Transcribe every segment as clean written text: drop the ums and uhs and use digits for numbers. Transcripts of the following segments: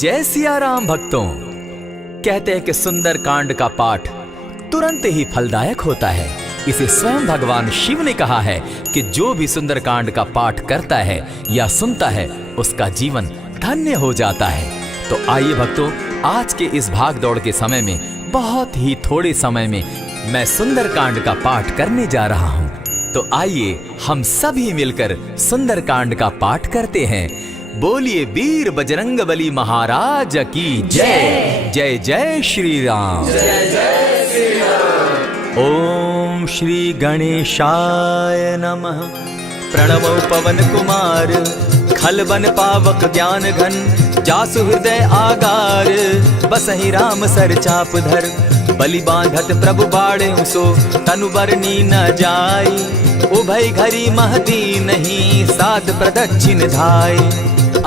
जय सिया राम भक्तों। कहते हैं कि सुंदर कांड का पाठ तुरंत ही फलदायक होता है। इसे स्वयं भगवान शिव ने कहा है कि जो भी सुंदर कांड का पाठ करता है या सुनता है उसका जीवन धन्य हो जाता है। तो आइए भक्तों, आज के इस भाग दौड़ के समय में बहुत ही थोड़े समय में मैं सुंदर कांड का पाठ करने जा रहा हूँ। तो आइए हम सभी मिलकर सुंदर कांड का पाठ करते हैं। बोलिए वीर बजरंगबली महाराज की जय। जय जय श्री राम। जय जय श्री राम। ओम श्री गणेशाय नमः। प्रणवो पवन कुमार खलबन पावक ज्ञान घन जासु हृदय आगार बसहि राम सर चाप धर बलि बांधत प्रभु बाड़े सो तनु बरनी न जाई उभय घरी महती नहीं सात प्रदक्षिण धाई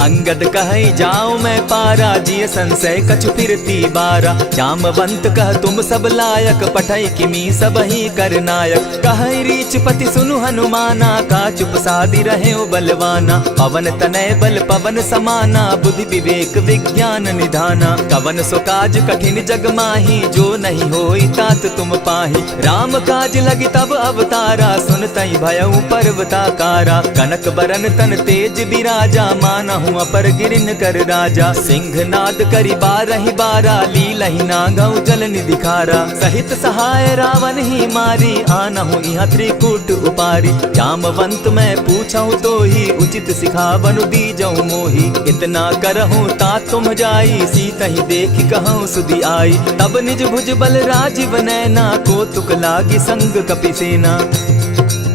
अंगद कहे जाऊं मैं पारा जिय संशय कछु फिरती बारा जामवंत कह तुम सब लायक पठय किमी सब ही कर नायक कहे रीच पति सुनु हनुमाना का चुप सादी रहे बलवाना पवन तनय बल पवन समाना बुद्धि विवेक विज्ञान निधाना कवन सो काज कठिन जग माही जो नहीं होई तात तुम पाही राम काज लगी तब अवतारा सुन तई भयउ पर्वताकारा कनक बरन तन तेज बिराजा माना अपर गिरिन कर राजा सिंह नाद करी बारहि बारा लीलहि नागौ जल निधिखारा सहित सहाय रावण ही मारी आनहु इहाँ त्रिकूट उपारी जामवंत मैं पूछऊं तो ही उचित सिखावनु दीजऊं मोही इतना करहूं ता तुम जाई सीता ही देखी कहूं सुधि आई तब निज भुज बल राजीव नैना को तुक लागी संग कपिसेना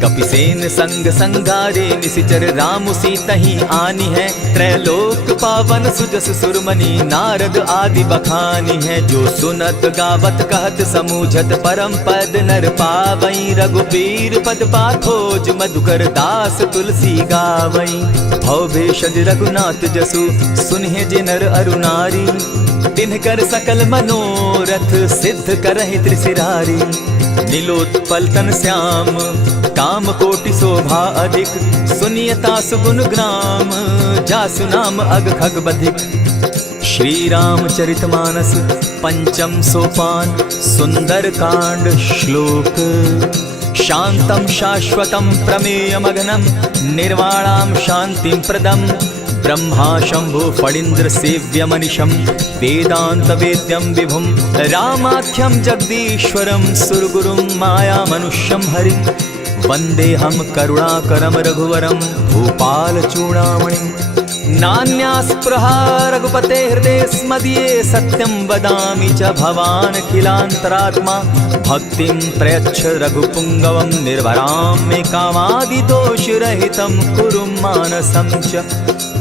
कपिसेन संग संगारे निशिचर राम सीता ही आनी है त्रैलोक पावन सुजस सुरमणि नारद आदि बखानी है जो सुनत गावत कहत समूझत परम पद नर पावई रघुबीर पद पाखोज मधुकर दास तुलसी गावई भव भेषज रघुनाथ जसु सुनहि जे नर अरुनारी तिनकर सकल मनोरथ सिद्ध करहि त्रिशिरारी नीलोत्पल तन श्याम काम कोटि शोभा अधिक सुनियता सुगुण ग्राम जासु नाम अग खग बधिक। श्री रामचरितमानस पंचम सोपान सुंदर कांड श्लोक शांतम शाश्वतम प्रमेयमगनम निर्वाणाम शांतिम प्रदम ब्रह्मा शंभु फणीन्द्र सेव्य मनिषम वेदांत वेद्यम विभुम रामाख्यम जगदीश्वरम सुरगुरुम माया मनुष्यम हरिम वंदे हम करुणाकरम रघुवरम भूपाल चूड़ामणिम नान्यास्पृहा रघुपते हृदय स्मदीये सत्यं वदामि च भवान् खिलान्तरात्मा भक्तिं प्रयच्छ रघुपुङ्गवं निर्भरां मे कामादिदोषरहितं कुरु मानसं च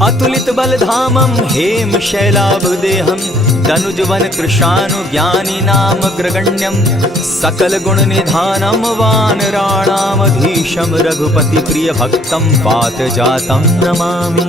अतुलित बलधामं हेम शैलाभदेहं तनुजवन कृशानु ज्ञानी नामग्रगण्यं सकल गुण निधानं वानराणामधीशं रघुपति प्रिय भक्तं वातजातं नमामि।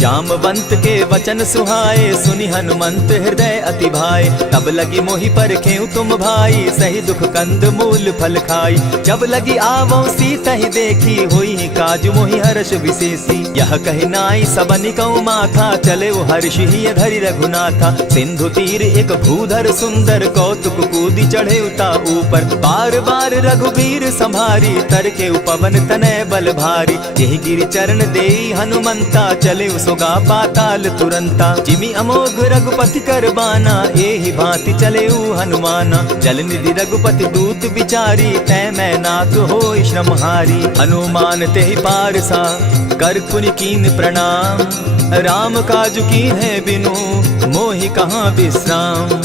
जामवंत के वचन सुहाए सुनि हनुमंत हृदय अति भाए तब लगी मोहि परखेउ तुम भाई सही दुख कंद मूल फल खाई जब लगी आवो सीता ही देखी होई काज मोहि हर्ष विशेषी यह कहि नाई सबनि कौ माथा चले वो हर्ष ही धरि रघुनाथा सिंधु तीर एक भूधर सुंदर कौतुक कूदी चढ़े उता ऊपर बार बार रघुबीर संभारी तर के उपवन तनय बल भारी यही गिरि चरण देई हनुमंता चले सोगा पाताल तुरंता जिमि अमोघ रघुपति कर बाना एहि भांति चले हनुमाना जल निधि रघुपति दूत विचारी तै मैं नाथ होई श्रमहारी हनुमान तेहि पारसा कर पुनि कीन प्रणाम राम काज कीन है बिनु मोहि कहाँ विश्राम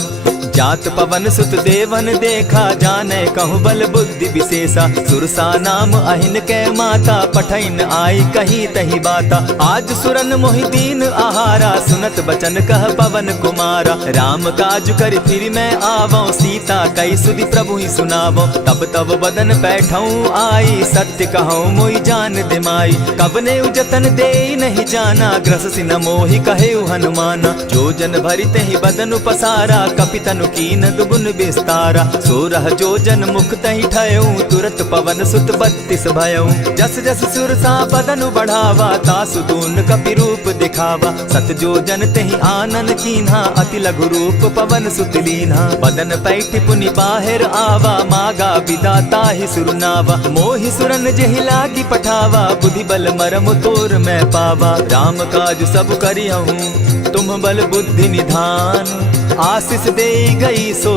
जात पवन सुत देवन देखा जाने कहूँ बल बुद्धि विशेषा सुरसा नाम अहिन कै माता पठैन आई कहीं तही बाता आज सुरन मोहि दीन आहारा सुनत बचन कह पवन कुमारा राम काज कर फिर मैं आवो सीता कई सुधि प्रभु ही सुनावो तब तब बदन बैठऊं आई सत्य कहूँ मोहि जान दिमाई कबने उजतन दे नहीं जाना ग्रस सिन मोहि कहे हनुमाना जो जन भरित ही बदन पसारा कपितन तनु कीन दुगुन विस्तारा। 16 जोजन मुख तहि ठयऊ, तुरत पवन सुत 32 भयऊ। जस जस सुरसा बदनु बढ़ावा, तासु दून कपि रूप दिखावा। 7 जोजन तेहि आनन कीन्हा, अति लघु रूप पवन सुत लीन्हा। बदन पैठ पुनि बाहिर आवा, मागा विदा ताहि सुरनावा। मोहि सुरन जेहि लागी पठावा, बुद्धि बल मरम तोर मैं पावा। राम काज सब करियहूँ, तुम बल बुद्धि निधान। आशीष दे गई सो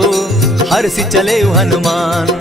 हर्षि चले हनुमान।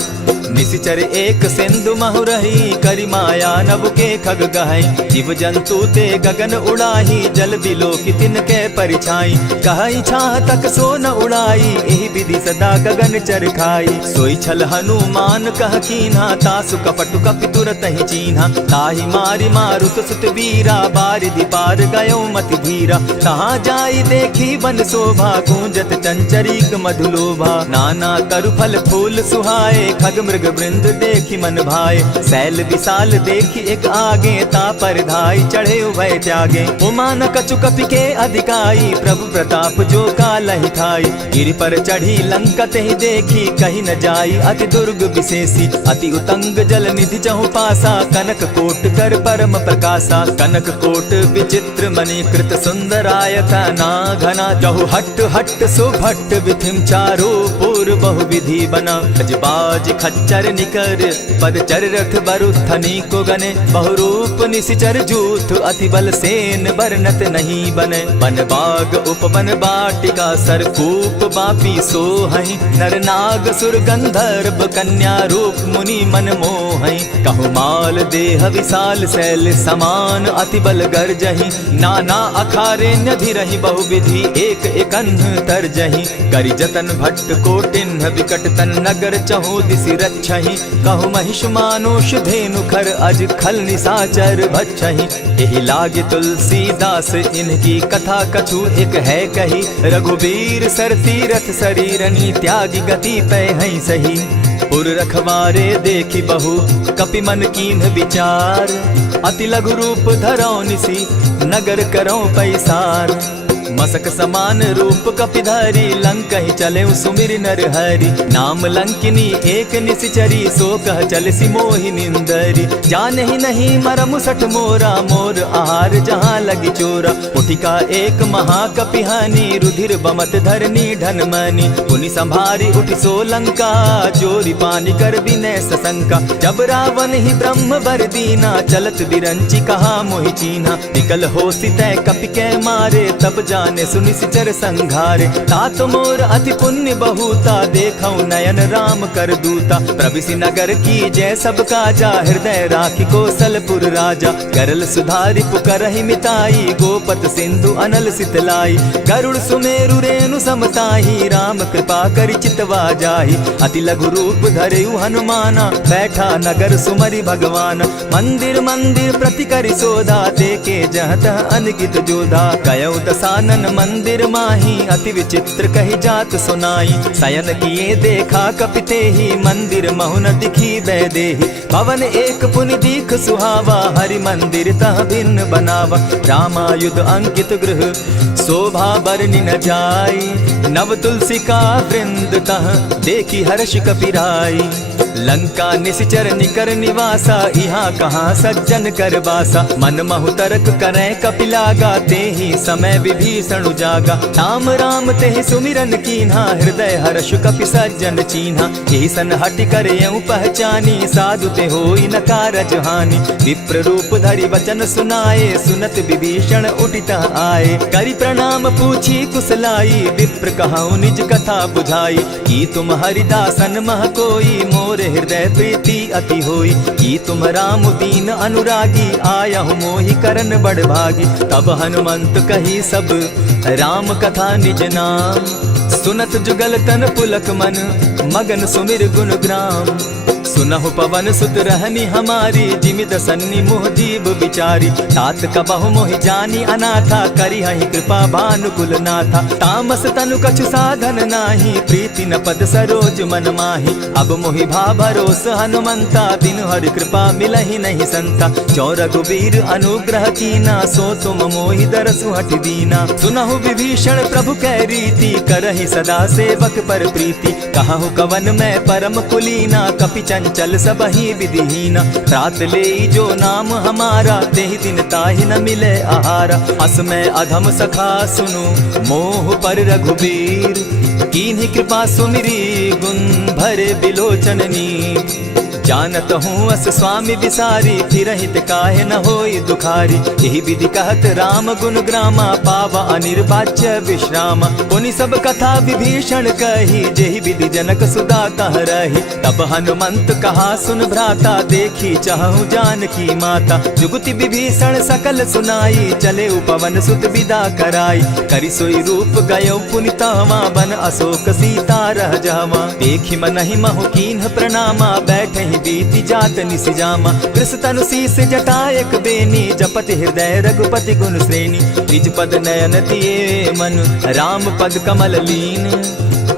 निशिचर एक सिंधु महु रही, करि माया नभ के खग गहई। जीव जंतु ते गगन उड़ाही, जल बिलो की तिनके परिछाई। कहई छाह तक सो न उड़ाई, एहि विधि सदा गगन चर खाई। सोई छल हनुमान कह कीन्हा, तासु कपटु कपि तुरत ही चीन्हा। ताहि मारि मारुत सुत वीरा, बारिधि पार गयो मति धीरा। तहाँ जाई देखी वन शोभा, गूंजत चंचरीक मधुलोभा। नाना तरु फल फूल सुहाए, खग मृग वृंद देखी मन भाए। सैल विशाल देखी एक आगे, ता पर धाई चढ़े उभय त्यागे। उमान कछु कपि के अधिकाई, प्रभु प्रताप जो कालहि खाई। गिरि पर चढ़ी लंका तेहि देखी, कहीं न जाई अति दुर्ग विशेषी। अति उतंग जल निधि चहु पासा, कनक कोट कर परम प्रकाशा। कनक कोट विचित्र मणि कृत सुंदरायता ना घना। जहु हट हट सुभट विधिम चारो पूर्व बहु विधि बना। बाज खच्चर निकर पदचर रथ बरुथनी को गने। बहुरूप निशिचर जूथ, अति बल सेन बरनत नहीं बने। बन बाग उपवन बाटिका, सरकूप बापी सोहई। नर नाग सुर गंधर्व कन्या रूप, मुनि मन मोहई। कहु माल देह विशाल शैल समान, अति बल गर्जही। नाना अखारे न्यधिरहि बहुविधि, एक एकन्ह तरजही। करि जतन भट्ट कोटिन्ह विकट तन नगर, चहु दिसि रक्षहि। कहु महिष मानुष धेनु खर, अज खल निशाचर भक्षहि। एहि लागे तुलसीदास इनकी कथा, कछु एक है कही। रघुबीर सर तीरथ शरीरनी, त्यागी गति पै हई सही। पुर रखवारे देखी बहु, कपि मन कीन्ह विचार। अति लघु रूप धरौ निसी, नगर करौ पैसार। मसक समान रूप कपिधारी, लंकहि चले सुमिर नर हरि। नाम लंकिनी एक निशिचरी, सो कह चल सी मोहि निंदरी। जानहि नहीं मरम सठ मोरा, मोर आहार जहाँ लगी चोरा। उठिका एक महाकपिहानी, रुधिर बमत धरनी ढन मनी। पुनि संभारी उठि सो लंका, जोरी पानी कर विनय सशंका। जब रावण ही ब्रह्म बर दीना, चलत बिरंची कहा मोहि चीन्हा। निकल होसी तय कपि के मारे, तब जाने सुनिशिचर संघारे। तात मोर अति पुण्य बहुता, देखौ नयन राम कर दूता। प्रविशि नगर की जय सब काजा, हृदय राखी कौशलपुर राजा। गरल सुधारि पुकरहि मिताई, गोपत सिंधु अनल सितलाई। गरुड़ सुमेरु रेणु समताही, राम कृपा करि चितवा जाहि। अति लघु रूप धरेउ हनुमाना, बैठा नगर सुमरि भगवान। मंदिर मंदिर प्रति करि सोधा, देखे जहत अनगित जोधा। कयौ दसानन मंदिर माही, अति विचित्र कही जात सुनाई। शयन किए देखा कपिते ही, मंदिर महु न दिखी वैदेही। भवन एक पुनि दीख सुहावा, हरि मंदिर तह भिन्न बनावा। रामायुध अंकित गृह, शोभा बरनि न जाई। नव तुलसी का वृंद तह, देखी हर्ष कपिराई। लंका निशिचर निकर निवासा, यहाँ कहाँ सज्जन कर बासा। मन महु तरक करै कपिलागा, तेहि समय विभीषण जागा। राम राम तेहि सुमिरन कीन्हा, हृदय हर्ष कपि सज्जन चीन्हा। एहि सन हटि कर यूं पहचानी, साधु ते होई न कारज हानि। विप्र रूप धरि वचन सुनाए, सुनत विभीषण उठितः आए। करि प्रणाम पूछी कुशलाई, विप्र कहऊँ निज कथा बुझाई। की तुम हरिदासन मह कोई, मोर हृदय प्रीति अति होई। की तुम राम दीन अनुरागी, आयहु मोहि करन बड़ भागी। तब हनुमंत कही सब राम कथा निज नाम। सुनत जुगल तन पुलक मन, मगन सुमिर गुण ग्राम। सुनहु पवन सुत रहनी हमारी, जिमि दसन्नी मोह जीव बिचारी। तात कबहु मोहि जानी अनाथा, करी हहि कृपा भानुकुल नाथा। तामस तनु कछु साधन नाही, प्रीति न पद सरोज मन माही। अब मोहि भा भरोस हनुमंता, बिनु हरि कृपा मिलहि नहीं संता। जो रघुबीर अनुग्रह कीना, सो तुम मोहि दरसु हठि दीना। सुनहु विभीषण प्रभु कै रीति, करहि सदा सेवक पर प्रीति। कहु कवन मैं परम कुलीना, कपि चंचल सबहि विधिहीना। रात ले जो नाम हमारा, तेहि दिन ताहि न मिले आहारा। अस मैं अधम सखा सुनु, मोह पर रघुबीर। कीन्ही कृपा सुमिरी, गुण भरे बिलोचन नीर। जानत हूँ अस स्वामी विसारी, फिरहित काहे न होई दुखारी। यही विधि कहत राम गुण ग्रामा, पावा अनिर्वाच्य विश्राम। पुनि सब कथा विभीषण कही, जेहि विधि जनक सुदा कह रही। तब हनुमंत कहा सुन भ्राता, देखी चाहूँ जानकी माता। जुगति विभीषण सकल सुनाई, चले पवन सुत विदा कराई। करि सोई रूप गयो पुनि तहवा, बन अशोक सीता रह जहवा। देखी मनहि महु कीन्ह प्रणामा, बैठहि बीति जात निसिजामा। कृष तनु शीस जटा एक बेनी, जपति हृदय रघुपति गुण श्रेणी। निज पद नयन दिए मन, राम पद कमल लीन।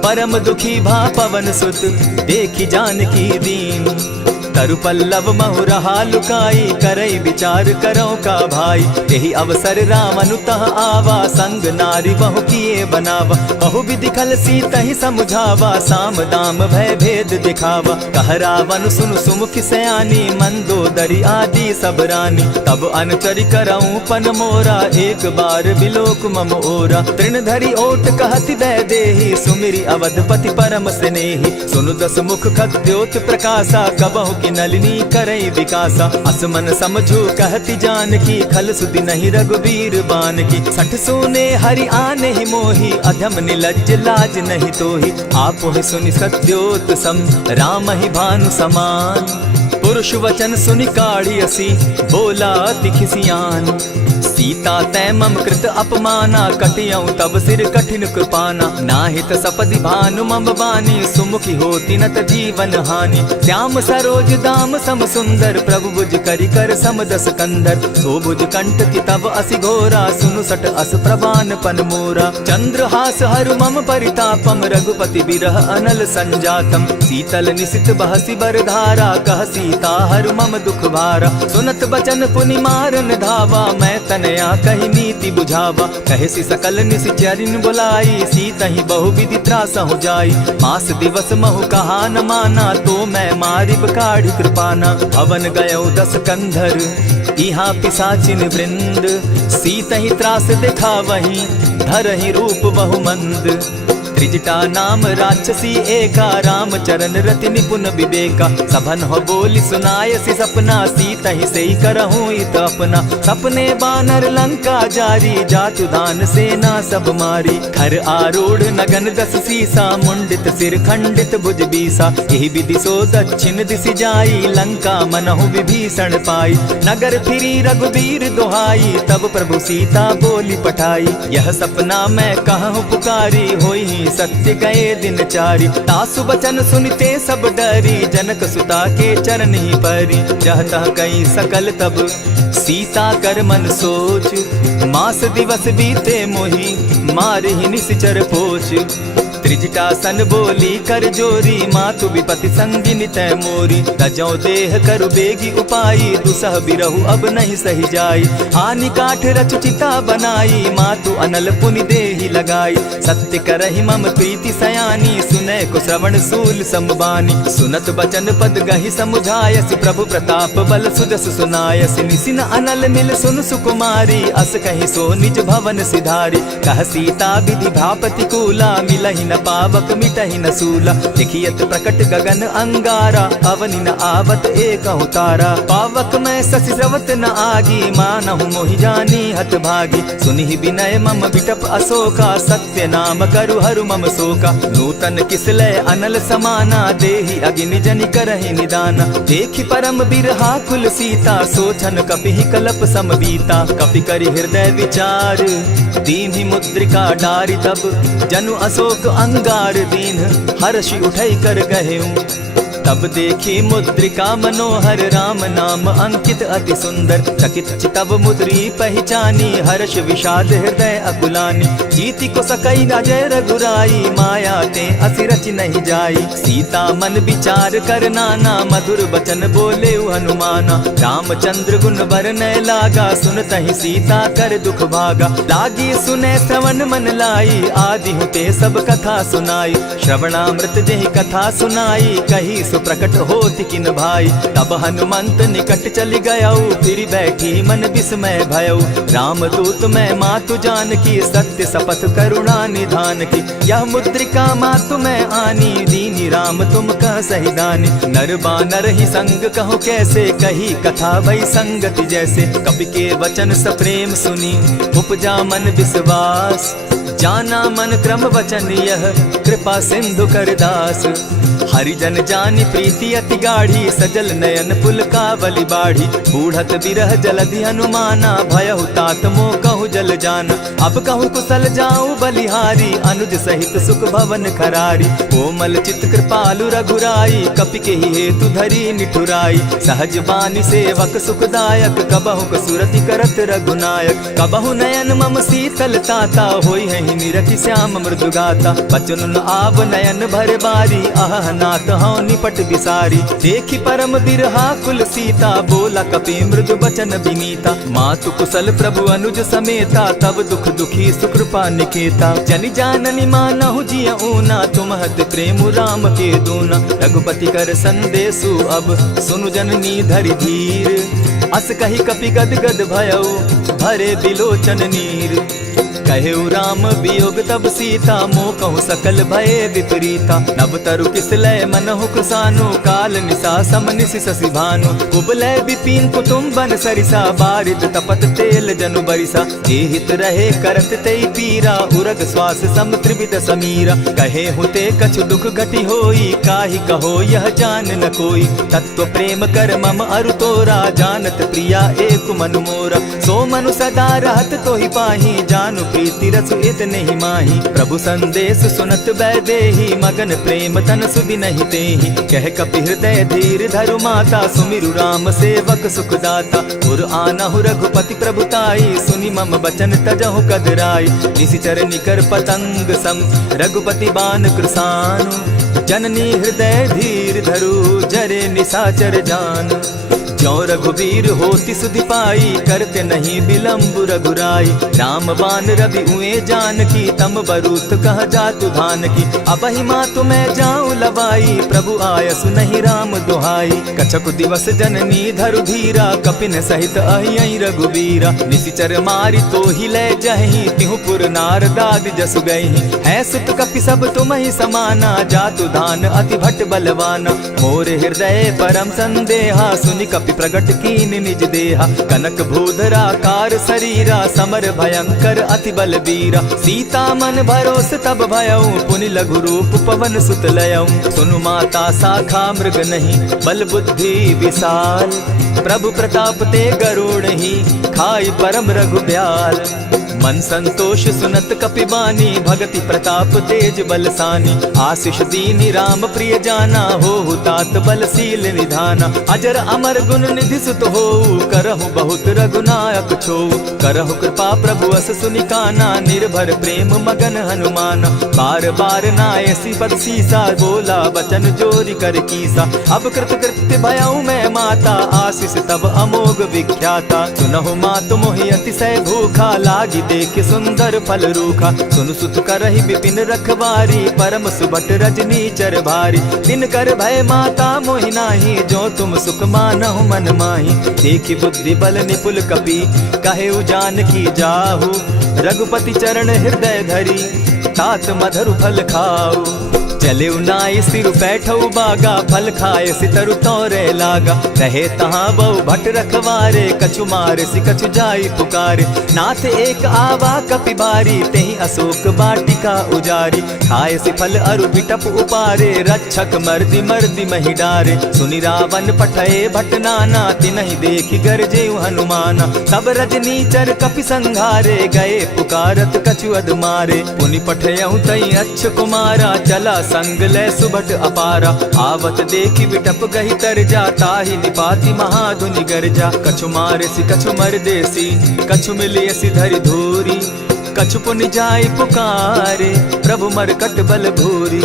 परम दुखी भा पवन सुत, देखी जानकी दीन। तरु पल्लव महु रहा लुकाई, करई विचार करो का भाई। यही अवसर राम अनुतः आवा, संग नारी बहु किए बनावा। बहु विधि खल सीतहि समुझावा, साम दाम भय भेद दिखावा। कह रावण सुन सुमुखि सयानी, मंदोदरी आदि सब रानी। तब अनचरि करऊं पन मोरा, एक बार बिलोक मम ओरा। तृण धरि ओट कहति दय देहि, सुमिरि अवधपति परम स्नेही। सुनु दस मुख खद्योत प्रकाशा, कबहु नलिनी करई विकासा। असमन समझो कहति जानकी, खल सुधि नहीं रघुबीर बान की। सठ सोने हरि आने ही मोही, अधम निलज्ज लाज नहीं तोही। आपो ही सुनि सत्योत सम, राम ही भानु समान। पुरुष वचन सुनि काढ़ी असी, बोला अति खिसियान। सीता तै मम कृत अपमाना, कटियऊं तब सिर कठिन कृपाना। नाहित सपदि भानु मम बानी, सुमुखी होती न त जीवन हानि। श्याम सरोज दाम सम सुंदर, प्रभु भुज करि कर सम दस कंदर। सो भुज कंठ की तब असि घोरा, सुनु सट अस प्रवान पन मोरा। चंद्रहास हरु मम परितापम, रघुपति बिरह अनल संजातम। शीतल निशित बहसि बरधारा, कह सीता हरु मम दुख भारा। सुनत बचन पुनि मारन धावा, मैं तनया कही नीति बुझावा। कहसी सकल निशिचरिन बुलाई, सीतहि बहु विधि त्रास हो जाई। मास दिवस महु कहा न माना, तो मैं मारिब काढ़ी कृपाना। भवन गयो दस कंधर, इहाँ पिशाचिन वृंद। सीतहि त्रास दिखावहि, धरहि रूप बहु मंद। त्रिजटा नाम राक्षसी एका, राम चरण रति निपुण विवेका। सभन हो बोली सुनायसी सपना, सीतहि सेई करहूँ इत अपना। सपने बानर लंका जारी, जातु दान सेना सब मारी। खर आरूढ़ नगन दस सीसा, मुंडित सिर खंडित भुज बीसा। यही विधि सो दक्षिण दिशि जाई, लंका मनहु विभीषण पाई। नगर फिरी रघुबीर दोहाई, तब प्रभु सीता बोली पठाई। यह सपना मैं कहूँ पुकारी, होई सत्य गए दिन चारी। तासु बचन सुनते सब डरी, जनक सुता के चरण ही परी। जहता कई सकल तब सीता कर मन सोच, मास दिवस बीते मोही, मारे ही निश्चर पोच। त्रिजटा सन बोली कर जोरी, मातु विपति संगिनी तै मोरी। तजौ देह करु बेगी उपाई, दुसह बिरहु अब नहीं सही जाई। हानि काठ रचु चिता बनाई, मातु अनल पुनि देहि लगाई। सत्य करहि मम प्रीति सयानी, सुनै को श्रवण सूल समबानी। सुनत बचन पद गहि समुझायसि, प्रभु प्रताप बल सुजस सुनायसि। निसिन अनल मिल सुन सुकुमारी, अस कहि सो निज भवन सिधारी। कह सीता विधि भापति कूला, मिलहि न पावक मिटहि न सूला। देखियत प्रकट गगन अंगारा, अवनि न आवत एकहु तारा। पावक मैं शशि स्रवत न आगी, मानहु मोहि जानी हत भागी। सुनिहि विनय मम विटप अशोका, सत्य नाम करु हरु मम शोका। नूतन किसलय अनल समाना, देहि अगिनि जनि करहि निदाना। देखि परम बिरहा कुल सीता, सोचन कपिहि कलप सम बीता। कपि करि हृदय विचार, दीन्हि मुद्रिका डारि। तब जनु अशोक अंगार दीन, हर्षि उठै कर गहेऊ। तब देखी मुद्रिका मनोहर राम नाम अंकित अति सुंदर। चकित चितव मुद्री पहचानी हर्ष विषाद हृदय अकुलानी। जीति को सकई न जय रघुराई माया ते असि रचि नहीं जाई। सीता मन विचार कर नाना मधुर बचन बोले हनुमाना। रामचंद्र गुण बरनय लागा सुनतहि सीता कर दुख भागा। लागी सुने श्रवण मन लाई आदि हुते सब कथा सुनाई। श्रवणामृत जेहि कथा सुनाई कही सुप्रकट होति किन भाई। तब हनुमंत निकट चली गयऊ फिर बैठी मन विस्मय भयऊ। रामदूत मैं मातु जान की सत्य शपथ करुणा निधान की। यह मुद्रिका मातु मैं आनी दीनी राम तुम कह सही दानी। नर बानर ही संग कहो कैसे कही कथा भई संगति जैसे। कपि के वचन सप्रेम सुनी उपजा मन विश्वास। जाना मन क्रम वचन यह कृपा सिंधु कर दास। हरिजन जानी प्रीति अति गाढ़ी सजल नयन पुलकावली बाढ़ी। बूढ़त बिरह जलधि हनुमाना भयहु तात मोह कहु जल जाना। अब कहु कुशल जाऊं बलिहारी अनुज सहित सुख भवन खरारी। कोमल चित कृपालु रघुराई कपि के ही हेतु धरी निठुराई। सहज बानी सेवक सुखदायक कबहु कसुरति करत रघुनायक। कबहु नयन मम शीतल ताता होई है निरखि श्याम मृदु गाता। बचन आव नयन भर बारी आह नाथ हौ निपट बिसारी। देखी परम बिरहा कुल सीता बोला कपि मृदु बचन विनीता। मातु कुशल प्रभु अनुज समेता तब दुख दुखी सुकृपा निकेता। जनि जाननी मानहु जिय ऊना तुम्हत प्रेम राम के दूना। रघुपति कर संदेशु अब सुनु जननी धरि धीर। अस कही कपि गद गद भयऊ भरे बिलोचन नीर। कहेउ राम वियोग तब सीता मोह कहु सकल भये विपरीता। नव तरु किस लय मनहु कृसानु काल निशा समनिशि शशि भानु। कुबलय विपिन कुटुम्बन सरिसा बारिद तपत तेल जनु बरिसा। जे हित रहे करत तेई पीरा उरग श्वास सम त्रिविध समीरा। कहे हुते कछु दुख घटी होई काहि कहो यह जान न कोई। तत्व प्रेम कर मम अरु तोरा जानत प्रिया एक मनु मोरा। सो मनु सदा रहत तोहि पाही जानु प्रीति रस इतने ही माही। प्रभु संदेश सुनत बैदेही मगन प्रेम तन सुधि नहीं तेहि। कह कपि हृदय धीर धरु माता सुमिरु राम सेवक सुखदाता। उर आनहु रघुपति प्रभुताई सुनि मम बचन तजहु कदराई। निशिचर निकर पतंग सम रघुपति बान कृसानु। जननी हृदय धीर धरु जरे निशाचर जान। जो रघुवीर होति सुधि पाई करते नहीं विलम्ब रघुराई। राम बान रवि उए जान की तम बरूत कह जातु धान की। अबहि मातु मैं जाऊं लवाई प्रभु आयसु नहीं राम दुहाई। कछक दिवस जननी धरु धीरा कपिन सहित अहियहि रघुवीरा। निशिचर मारी तो ही ले जहि तिहु पुर नार दाद जसु गई। है सुत कपि सब तुम ही समाना जातु धान अति भट बलवाना। मोर हृदय परम संदेहा सुनि कपि प्रगट कीन निज देहा। कनक भूधरा कार शरीरा समर भयंकर अति बलबीरा। सीता मन भरोस तब भयऊ पुनि लघु रूप पवन सुत लयऊ। सुनु माता शाखा मृग नहीं बल बुद्धि विशाल। प्रभु प्रताप ते गरुड़ ही खाई परम रघुब्याल। मन संतोष सुनत कपिबानी भगति प्रताप तेज बलसानी। आशीष दीनी राम प्रिय जाना हो तात बलशील निधाना। अजर अमर गुण निधि सुत हो करहु बहुत रघुनायक छो। करहु कृपा प्रभु अस सुनिकाना निर्भर प्रेम मगन हनुमाना। बार बार नायसी पद सीसा बोला बचन जोरी कर कीसा। अब कृत कृत्य भयऊ मैं माता आशीष तब अमोघ विख्याता। सुनहु मातु मोहि अतिशय भूखा लागी देख सुंदर फल रूखा। सुन सुत करहि विपिन रखवारी परम सुबट रजनी चर भारी। दिन कर भय माता मोहि नाही जो तुम सुख मानहु मन माही। देखि बुद्धि बल निपुल कपि कहेउ जानकी जाहु। रघुपति चरण हृदय धरी तात मधुर फल खाऊ। चले नाई सिर बैठऊ बागा फल खाए सितरु तोरे लागा। रहे तहाँ बहु भट रखवारे कछु मारे सि कछु जाई पुकारे। नाथ एक आवा कपि बारी तेहि अशोक बाटिका उजारी। खाए सि फल अरु बिटप उपारे रक्षक मर्दि मर्दि महि डारे। सुनि रावण पठये भट नाना तिनहि देखि गरजेउ हनुमाना। तब रजनी चर कपि संघारे गए पुकारत कछु अध मारे। पुनि पठयउ तई अच्छ कुमारा चला संग ले सुभट अपारा। आवत देखी बिटप गही तर जा, ताहि निपाति महाधुनि गर्जा। कछु मारसी कछु मर देसी, कछु मिलियसी धरि धूरी। कछु पुनि जाय पुकारे, प्रभु मरकट बल भूरी।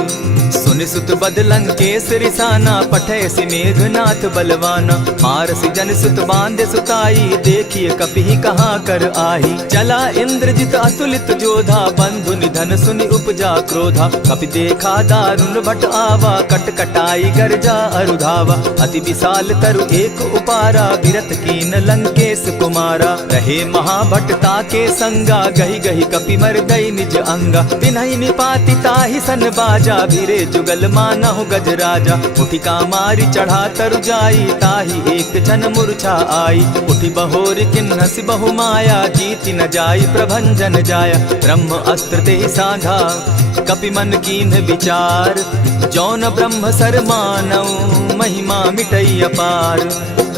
सुनि सुत बद लंकेश रिसाना, पठैसी मेघनाथ बलवाना। मारसी जन सुत बांधे सुताई, देखिए कपि कहाँ कर आही। चला इंद्रजित अतुलित जोधा, बंधु निधन सुनि उपजा क्रोधा। कपि देखा दारुण भट आवा, कट कटाई गर्जा अरुधावा। अति विशाल तरु एक उपारा, बिरत कीन लंकेश कुमारा। रहे महाभट ताके संगा, गही गही कपि मर गई निज अंगा। तिन्हि निपाति ताहि सन बाजा, भीरे जुगल मानहु गज राजा। उठिका मारी चढ़ा तरु जाई, ताहि एक जन मूर्छा आई। उठि बहोर किन्हसि बहु माया, जीति न जाई प्रभंजन जाया। ब्रह्म अस्त्र ते साधा, कपि मन कीन्ह विचार। जौन ब्रह्म सर मानऊ, महिमा मिटई अपार।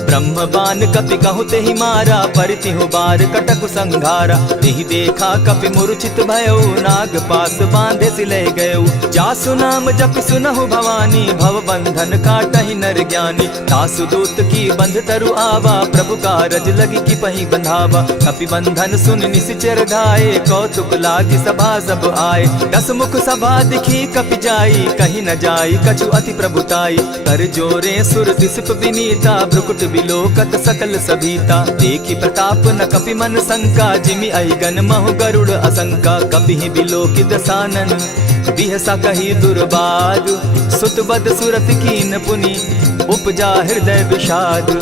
ब्रह्म बान कपि कहु तेहि मारा, परितिहु बार कटकु संघारा। तेहि देखा कपि मूर्छित भयउ, नाग पास बांधे सिले गयउ। जासु नाम जपि सुनहु भवानी, भव बंधन काटहि नर ज्ञानी। तासु दूत की बंध तरु आवा, प्रभु कारज लगी कि पहि बंधावा। कपि बंधन सुन निसिचर धाये, कौतुक लागी सभा सब आए। दस मुख सभा दिखी कपि जाई, कहीं न जाई कछु अति प्रभुताई। कर जोरे सुर दिसप विनीता, भ्रुकुट बिलोकत सकल सभीता। देखी प्रताप न कपि मन शंका, जिमि अहिगन महु गरुड़ असंका। कपि बिलोकि दसानन, बिहसा कही दुर्बाद। सुत बद सुरत कीन पुनि, उपजा हृदय विषाद।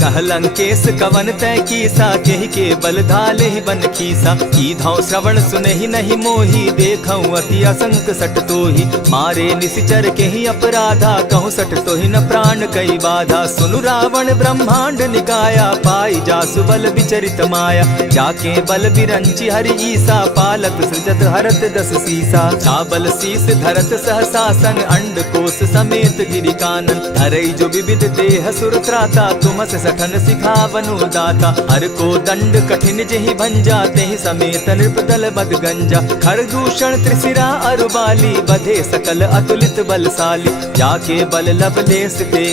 कह लंकेश कवन तय कीसा, केहि के बल धाले ही बन खीसा। की धौ श्रवण सुने ही नहीं मोही, देखऊं अति असंक सट तोही। मारे निसिचर के ही अपराधा, कहूँ सट तो ही न प्राण कई बाधा। सुनु रावण ब्रह्मांड निकाया, पाई जासु बल विचरित माया। जाके बल बिरंची हरि ईसा, पालत सृजत हरत दस सीसा। चाबल शीस धरत सहसासन, अंड कोश समेत गिरि कानन। धरई जो विविध देह सुर त्राता, तुमस सठन सिखावनु दाता। हर को दंड कठिन जेहि भंजा, तेहि समेत नृपदल बद गंजा। खरदूषण त्रिशिरा अरुबाली, बधे सकल अतुलित बलशाली। जाके बल लवलेस ते,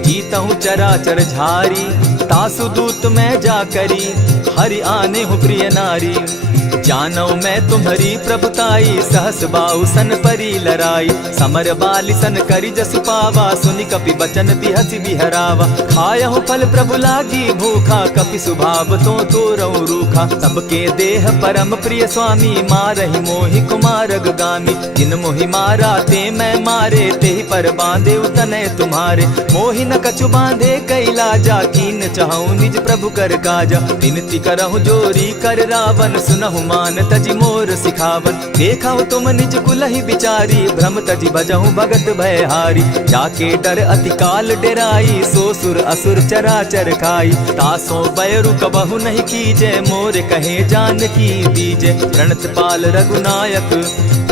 जीतहु चराचर झारी। तासु दूत मैं जा करी, हरि आने हूँ प्रिय नारी। जानो मैं तुम्हारी प्रभुताई, सहस बाहु सन परी लराई। समर बाली सन करी जसु पावा, सुनि कपि बचन बिहसि बिहरावा। खायहु फल प्रभु लागी भूखा, कपि सुभाव तो तोरहु रूखा। सबके देह परम प्रिय स्वामी, मारहि मोहि कुमारग गामी। जिन मोहि मारा ते मैं मारे, तेहि पर बांधे उतने तुम्हारे। मोहि न कछु बांधे कैलाजा, कीन चाहूं निज प्रभु कर काजा। विनती करहु जोरी कर रावण, सुनहु मान तजि मोर सिखावन। देखहु तुम निज कुलहि बिचारी, भ्रम तजि भजहु भगत भयहारी। जाके डर अति काल डेराई, सो सुर असुर चराचर खाई। तासो बैरु कबहु नहीं कीजे, मोर कहे जानकी दीजे। प्रणत पाल रघुनायक,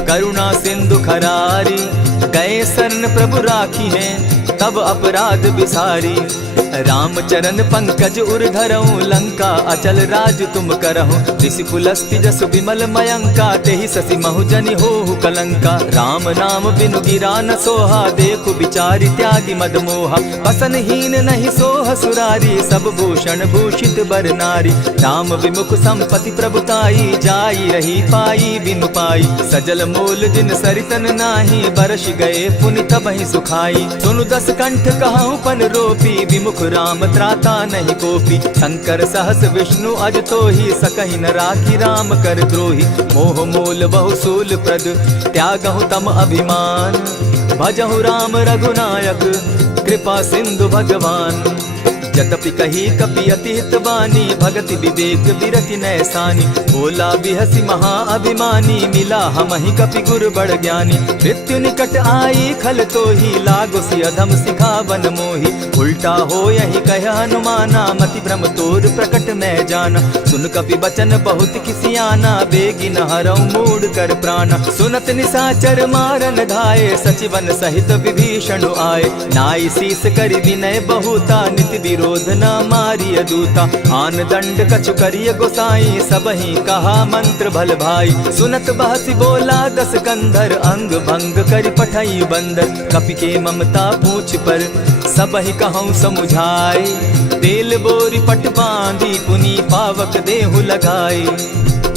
करुणा सिंधु खरारी। गए शरण प्रभु राखी हैं, तब अपराध बिसारी। राम चरण पंकज उर धरऊं, लंका अचल राज तुम करहूं। ऋषि पुलस्ति जसु विमल मयंका, तेहि ससि महु जनि होहु कलंका। राम नाम बिनु गिरा न सोहा, देखु बिचारी त्यागी मद मोहा। बसन हीन नहीं सोह सुरारी, सब भूषण भूषित बर नारी। राम विमुख संपति प्रभुताई, जाई रही पाई बिनु पाई। सजल मोल जिन सरितन नाही, बरस गए पुनि तबहि सुखाई। सुनु दस कंठ कहूँ पन रोपी, विमुख राम त्राता नहीं कोपी। शंकर सहस विष्णु अज तो ही, सकहि न राखी राम कर द्रोही। मोह मूल बहु सूल प्रद, त्यागहु तम अभिमान। भजहु राम रघुनायक, कृपा सिंधु भगवान। यद्यपि कही कपि अति हितवानी, भगति विवेक विरति नैसानी। बोला बिहसि महा अभिमानी, मिला हमहि कपि गुर बड़ ज्ञानी। मृत्यु निकट आई खल तो ही, लागो सि अधम सिखावन मोही। उल्टा हो यही कह हनुमाना, मति भ्रम तोर प्रकट मैं जाना। सुन कपि बचन बहुत किसियाना, बेगी न हरऊ मूड कर प्राणा। सुनत निसाचर मारन धाये, सचिवन सहित विभीषण आए। नाई शीस करि विनय बहुता, नित विरोध क्रोध न मारिय दूता। आन दंड कछु करिय गोसाई, सबहि कहा मंत्र भल भाई। सुनत बहसी बोला दस कंधर, अंग भंग करि पठई बंदर। कपि के ममता पूछ पर, सबहि कहूँ समुझाए। तेल बोरी पट बांधी, पुनि पावक देहु लगाए।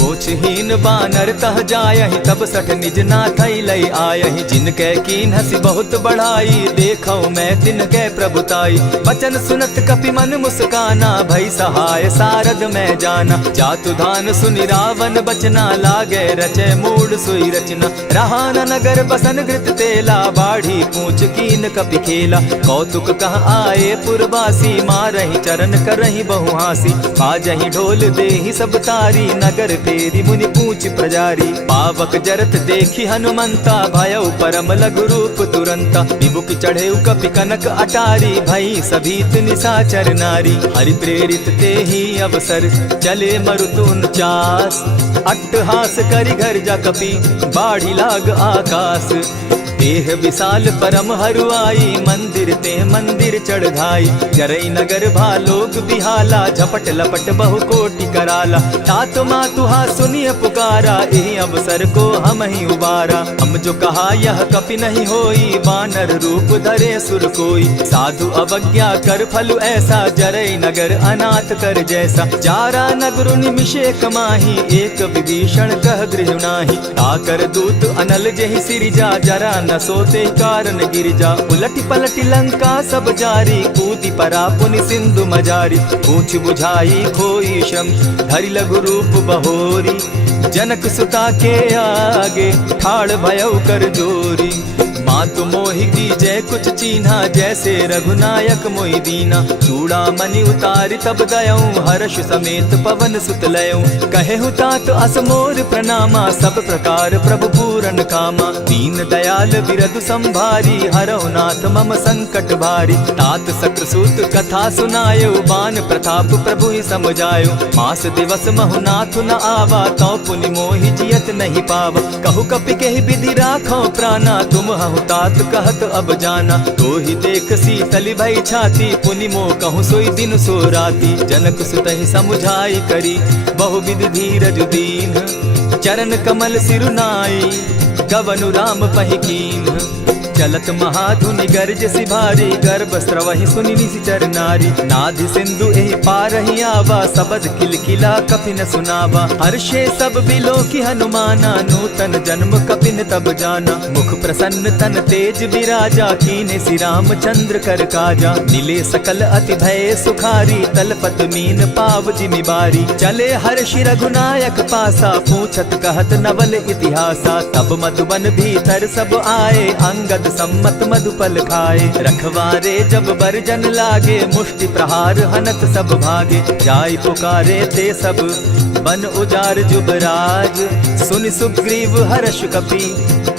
ओछहीन बानर तह जायहि, तब सठ निज नाथै लई आयहि। जिनकै कीन हसी बहुत बढ़ाई, देखौ मैं तिनकै प्रभुताई। बचन सुनत कपि मन मुस्काना, भई सहाय सारद मैं जाना। जातु धान सुनि रावण बचना, लागे रचय मूढ़ सोई रचना। रहा न नगर बसन घृत तेला, बाढ़ी पूछ कीन कपि खेला। कौतुक कह आए पुरवासी, मारहि चरण करहि बहु हासी। बाजहि ढोल देहि सब तारी, नगर तेरी मुनि पूछ प्रजारी। पावक जरत देखी हनुमंता, भयउ परम लघु रूप तुरंता। विबुक चढ़ेउ कपि कनक अटारी, भई सभीत निशाचर नारी। हरि प्रेरित तेहि अवसर, चले मरुत 49। अट्टहास करि घर जा कपि, बाढ़ी लाग आकाश। देह विशाल परम हरुआई, मंदिर ते मंदिर चढ़ाई। जरई नगर भालोक बिहाला, झपट लपट बहु कोटि कराला। तात मातुहा सुनिय पुकारा, एहि अवसर को हम ही उबारा। हम जो कहा यह कपि नहीं होई, बानर रूप धरे सुर कोई। साधु अवज्ञा कर फल ऐसा, जरई नगर अनाथ कर जैसा। जारा नगर निमिषे कमाही, एक विभीषण कह गृह नाही। ताकर दूत अनल जहि सिरिजा, जरा न सोते कारण गिरजा। उलटी पलटी लंका सब जारी, कूदी परा पुनि सिंधु मजारी। पूछ बुझाई खोई श्रम, धरि लघु रूप बहोरी। जनक सुता के आगे, ठाड़ भयउ कर जोरी। मातु मोहि दीजै कुछ चीन्हा, जैसे रघुनायक मोहि दीना। चूड़ामणि उतारि तब दयऊँ, हर्ष समेत पवन सुत लयऊँ। कहेहु तात अस मोर प्रणामा, सब प्रकार प्रभु पूरन कामा। दीन दयाल बिरदु संभारी, हरौ नाथ मम संकट भारी। तात सक्रसूत कथा सुनायो, बान प्रताप प्रभु ही समझायो। मास दिवस महु नाथ न आवा, तौ पुनि मोहि जियत नहीं पावा। कहु कपि केहि विधि राखो प्राणा, तुम हहु तात कहत अब जाना। तो ही देख शीतली भई छाती, पुनि मो कहूँ सोई दिन सो राती। जनक सुतहि समुझाई करी, बहुविधि धीरज दीन। चरण कमल सिरुनाई, गवनु राम पहि कीन। चलत महाधुनि गर्ज सिभारी, गर्भ स्रवहि सुनि निशिचर नारी। नाधि सिंधु एहि पारहि आवा, सबद किलकिला कपि न सुनावा। हर्षे सब बिलोकि हनुमाना, नूतन जन्म कपिन तब जाना। मुख प्रसन्न तन तेज विराजा, कीने श्री रामचंद्र कर काजा। मिले सकल अति भय सुखारी, तलपत मीन पाव जिमि बारी। चले हर्षि रघुनायक पासा, पूछत कहत नवल इतिहासा। तब मधुबन भीतर सब आए, अंगद सम्मत मधुपल खाए। रखवारे जब बरजन लागे, मुष्टि प्रहार हनत सब भागे। जाय पुकारे ते सब, बन उजार जुबराज। सुनि सुग्रीव हर्ष कपि,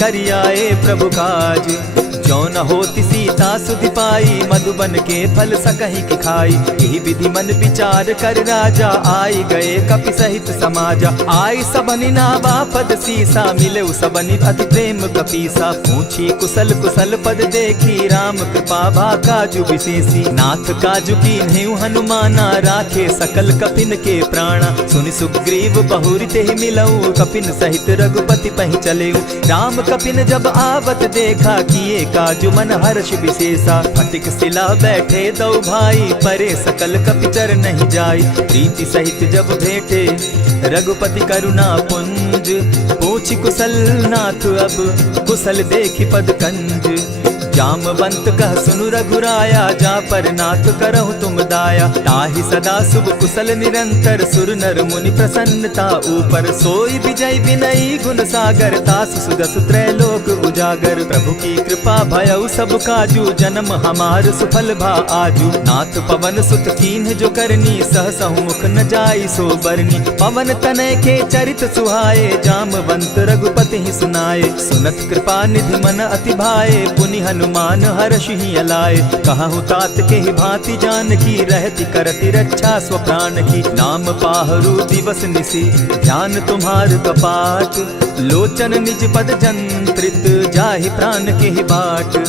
करियाए प्रभु काज। जो न होती सीता सुधि पाई, मधुबन के फल सकहि की खाई। यही विधि मन विचार कर राजा, आई गए कपि सहित समाजा। आई सबनि नावा पद सीसा, मिले सबनि अति प्रेम कपीसा। पूछी कुशल कुशल पद देखी, राम कृपा भा काजु विशेषी। नाथ काजु कीन्हेउ हनुमाना, राखे सकल कपिन के प्राणा। सुनि सुग्रीव बहुरि तेहि मिलऊ, कपिन सहित रघुपति पहि चलेऊ। राम कपिन जब आवत देखा, किए काजु मन हर्ष विशेषा। फटिक सिला बैठे दो भाई, परे सकल कपिचर नहीं जाई। प्रीति सहित जब भेटे, रघुपति करुणा पुंज। पूछि कुशल नाथ अब, कुशल देखि पद कंज। जामवंत कह सुनु रघुराया, जा पर नाथ करहु तुम दाया। ताहि सदा शुभ कुशल निरंतर, सुर नर मुनि प्रसन्नता ऊपर। सोई विजय विनयी गुण सागर, तासु सुदसु त्रैलोक उजागर। प्रभु की कृपा भयउ सब काजू, जन्म हमार सुफल भा आजू। नाथ पवन सुत कीन्ह जो करनी, सहसहु मुख न जाई सो बरनी। पवन तनय के चरित सुहाए, जामवंत रघुपति ही सुनाए। सुनत कृपा निधि मन अति भाए, पुनि हनुमान हनुमान हर्षि अलाए। कहु तात के ही भांति जानकी रहती करती रक्षा स्व प्राण की। नाम पाहरु दिवस निसी ध्यान तुम्हार कपाट। लोचन निज पद जंत्रित जाहि प्राण के ही बाट।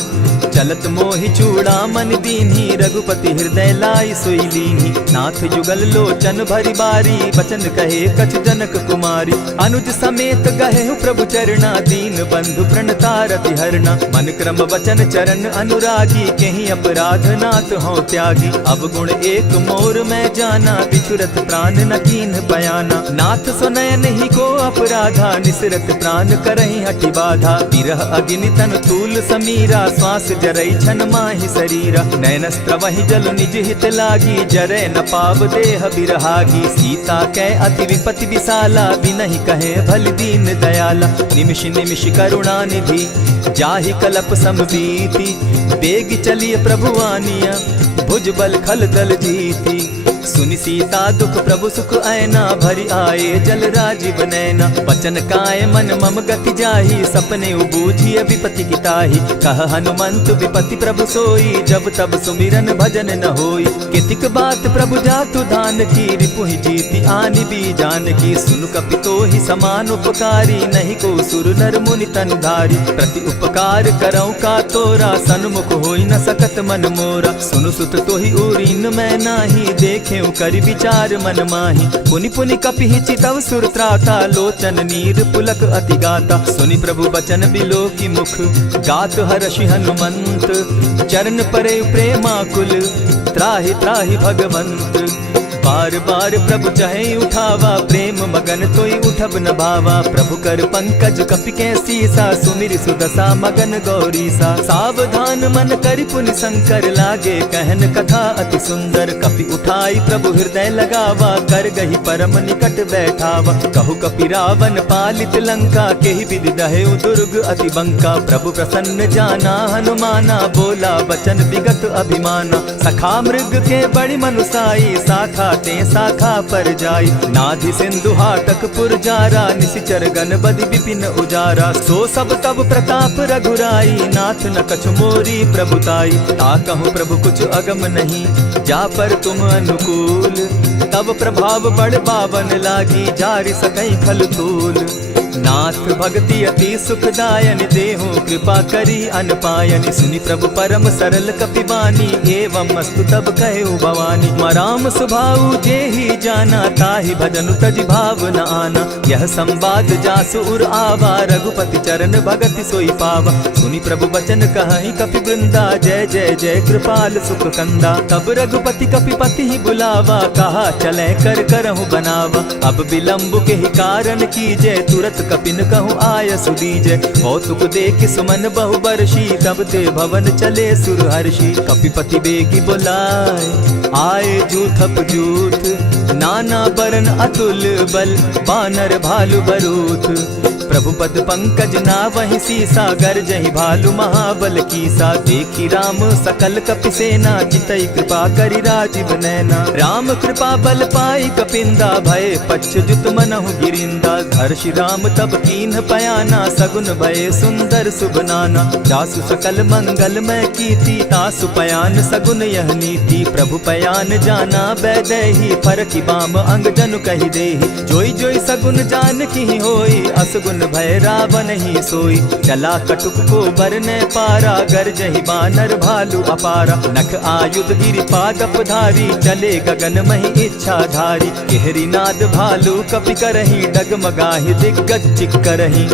चलत मोहि चूड़ामन दीन्ही रघुपति हृदय लाई सोई लीन्ही। नाथ जुगल लोचन भरी बारी बचन कहे कछ जनक कुमारी। अनुज समेत गहे प्रभु चरणा दीन बंधु प्रणतारति हरना। मन क्रम वचन चरण अनुरागी केहि अपराध नाथ हो त्यागी। अब गुण एक मोर मैं जाना बिचुरत प्राण न कीन्ह बयाना। नाथ सुनयन ही को अपराधा निसरत प्राण करहि हटि बाधा। विरह अग्नि तन तूल समीरा श्वास जरई छन माहि शरीरा। नयनस्त्र वही जल निज हित लागी जरै न पाव देह बिरहागी। सीता कै अति विपति विशाला बिनहि कहे भल दीन दयाला। निमिष निमिष करुणा निधि जाहि कलप समबीति। बेग चलिए प्रभु आनिया भुज बल खल दल जीती। सुनि सीता दुख प्रभु सुख ऐना भरी आए जल राजीव नैना। वचन काय मन मम गति जाहि सपने बूझिय विपति किताहि। कह हनुमंत विपति प्रभु सोई जब तब सुमिरन भजन न होई। कितिक बात प्रभु जातु धान की रिपुहि जीति आनि भी जान की। सुन कपितो ही समान उपकारी नहीं को सुर नर मुनि तन धारी। प्रति उपकार करौ का तोरा सन्मुख होई न सकत मन मोरा। सुनु सुत तो ही उरीन मैं नाही देखे करि विचार मन माही। पुनि पुनि कपिहि चितव सुर त्राता लोचन नीर पुलक अति गाता। सुनि प्रभु बचन बिलो की मुख गात हर्षि हनुमंत। चरण परे प्रेमाकुल त्राहि त्राहि भगवंत। बार बार प्रभु चहे उठावा प्रेम मगन तोई उठब न भावा। प्रभु कर पंकज कपि के सीसा सुमिर सुदशा मगन गौरीसा। सावधान मन करि पुनि शंकर लागे कहन कथा अति सुंदर। कपि उठाई प्रभु हृदय लगावा कर गही परम निकट बैठावा। कहु कपि रावण पालित लंका केहि विधि दहेउ दुर्ग अति बंका। प्रभु प्रसन्न जाना हनुमाना बोला बचन विगत अभिमाना। सखा मृग के बड़ी मनुसाई शाखा ते शाखा पर जाई। नाधि सिंधु हाटक पुर जारा निशिचर गण बदि विपिन उजारा। सो सब तब प्रताप रघुराई नाथ न कछु मोरी प्रभुताई। ताकहु प्रभु कुछ अगम नहीं जा पर तुम अनुकूल। तब प्रभाव बड़ पावन लागी जारि सकई खल तूल। नाथ भक्ति अति सुखदायन देहु कृपा करी अनपायन। सुनि प्रभु परम सरल कपिबानी एवं मस्तु तब कहे भवानी। मराम सुभाऊ जेहि जाना ताहि भजनु तज भाव न आना। यह संवाद जासु उर आवा रघुपति चरण भगति सोई पावा। सुनि प्रभु बचन कहहि कपि वृंदा जय जय जय कृपाल सुख कंदा। तब रघुपति कपिपति ही बुलावा कहा चले कर करहु बनावा। अब विलंब के ही कारण कीजय तुरत कपिन कहूँ आय सुदीजय। कौतुक देख सुमन बहु बरसी तब ते भवन चले सुर हर्षि। कपिपति बेगी बुलाए आए जूथप जूथ। नाना बरन अतुल बल बानर भालु बरूथ। प्रभु पद पंकज ना वही सीसा गर्जहि भालु महाबल कीसा। देखी राम सकल कपि सेना चितई कृपा करि राजीव नैना। राम कृपा बल पाई कपिंदा भय पच्छ जुत मनहु गिरिंदा। हर्षि राम तब कीन्ह पयाना सगुन भय सुंदर शुभ नाना। जासु सकल मंगल मैं कीति तासु पयान सगुन यह नीति। प्रभु पयान जाना बैदेही फरकि बाम अंग जनु कहि देहि। जोई जोई सगुन जान की होई असगुन भय रावण ही सोई। चला कटुक को बरने पारा गर्जहि बानर भालु अपारा। नख आयुध गिरि पादप धारी चले गगन महि इच्छा धारी। केहरी नाद भालु कपि करहि डगमगाहि दिग्गज चिक्करहि।